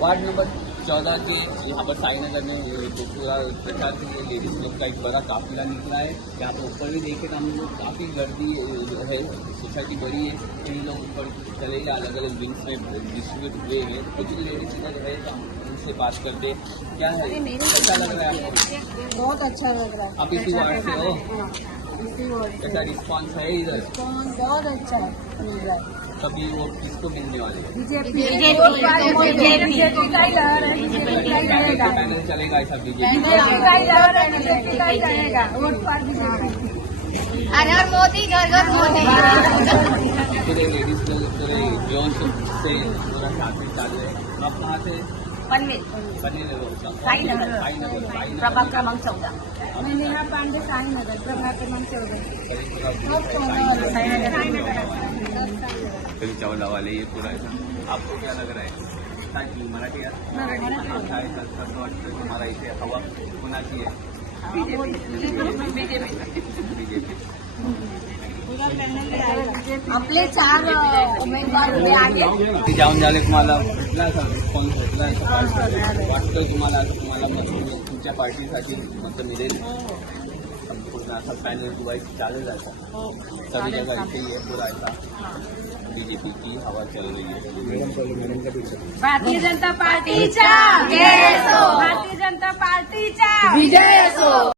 Ward number 14 के यहाँ पर साईनगर में जो पूरा प्रचार के लिए लेडीज लोग का एक बड़ा काफिला निकला है। यहाँ पर ऊपर भी देखे तो हम लोग काफ़ी गर्दी है, सोसाइटी बड़ी है, कई लोग ऊपर चले गए, अलग अलग विंग्स में डिस्ट्रीब्यूट हुए हैं। कुछ लेडीज इधर है तो हम उनसे बात करते। क्या है, अच्छा लग रहा है आपको? बहुत अच्छा लग रहा है। आप इसी वार्ड से हो? इसी वार्ड से। कैसा रिस्पॉन्स है इधर? रिस्पॉन्स बहुत अच्छा मिल रहा है। कभी वो किसको मिलने वाले हैं? बीजेपी पैनल चलेगा ऐसा बीजेपी? घर मोदी घर घर मोदी। पूरे लेडीज लोग पूरे जोश से पूरा साथ में चालू है। आप कहाँ से? पनवेल साईनगर प्रभाग क्रमांक 14। मैं नेहा पांडे साईनगर प्रभाग क्रमांक 14 वाले ये पूरा है। आपको क्या लग रहा है? ताकि मराठी तुम्हाला इथे हवा कोणाची आहे? बीजेपी। आपले 4 उमेदवार उभे आहेत। ते जाऊन झाले, तुम्हाला भेटला असा रिस्पॉन्स भेटला असं वाटतं तुम्हाला? असं तुम्हाला मत तुमच्या पार्टीसाठी मत मिळेल? संपूर्ण असा पॅनल वाईज चालेल असा सभी जगह इसे ये पूरा ऐसा बीजेपी की हवा चल रही है। भारतीय जनता पार्टीचा भारतीय जनता पार्टीचा विजय असो।